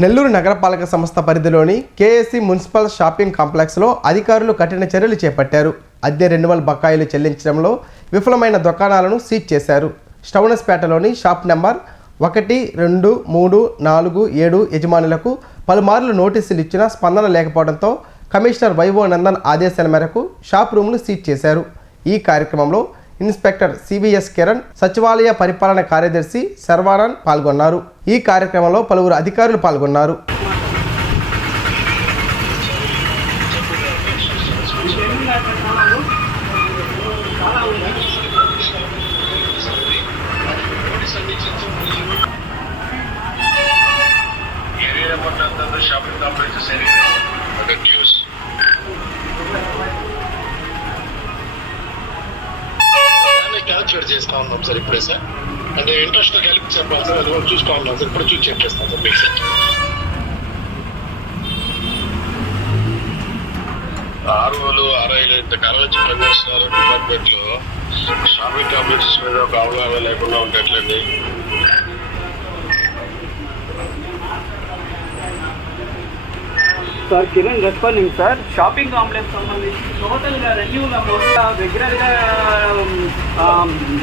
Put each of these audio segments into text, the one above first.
నెల్లూరు నగరపాలక సంస్థ పరిధిలోని కేఎస్సి మున్సిపల్ షాపింగ్ కాంప్లెక్స్లో అధికారులు కఠిన చర్యలు చేపట్టారు. అద్దె రెన్యువల్ బకాయిలు చెల్లించడంలో విఫలమైన దుకాణాలను సీజ్ చేశారు. స్టౌనస్పేటలోని షాప్ నెంబర్ ఒకటి రెండు మూడు నాలుగు ఏడు యజమానులకు పలుమార్లు నోటీసులు ఇచ్చినా స్పందన లేకపోవడంతో కమిషనర్ వైవో నందన్ ఆదేశాల మేరకు షాప్ రూమ్లు సీజ్ చేశారు. ఈ కార్యక్రమంలో ఇన్స్పెక్టర్ సిబిఎస్ కిరణ్ సచివాలయ పరిపాలన కార్యదర్శి శర్వానంద్ పాల్గొన్నారు. ఈ కార్యక్రమంలో పలువురు అధికారులు పాల్గొన్నారు. షాపింగ్ కాంప్లెక్స్ క్యాల్కులేట్ చేస్తా ఉన్నాం సార్ ఇప్పుడే సార్. అంటే ఇంట్రెస్ట్ కలిపి చెప్పాలి సార్ అది కూడా చూస్తా ఉన్నాం సార్. ఇప్పుడు చూసి చెప్పేస్తాం సార్ మీకు సార్. ఆర్ఓలు ఆర్ఐలు ఇంత నుంచి పనిచేస్తున్నారు. డిపార్ట్మెంట్లో షాపింగ్ కాంప్లెక్స్ మీద ఒక అవగాహన లేకుండా ఉండట్లండి sir Kiran responding sir. Shopping complex సంబంధించి టోటల్గా రెన్యూ అమౌంట్ రెగ్యులర్గా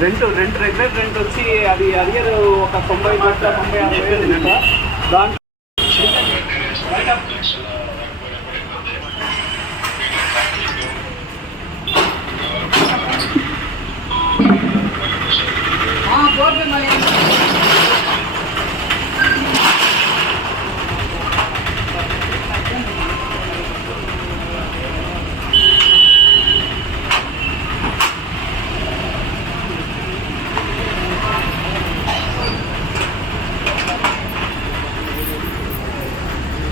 రెంట్ రెంట్ రెగ్యులర్ రెంట్ వచ్చి అది అరియర్ ఒక తొంభై లక్షల తొంభై ఆరు వేలు దాంట్లో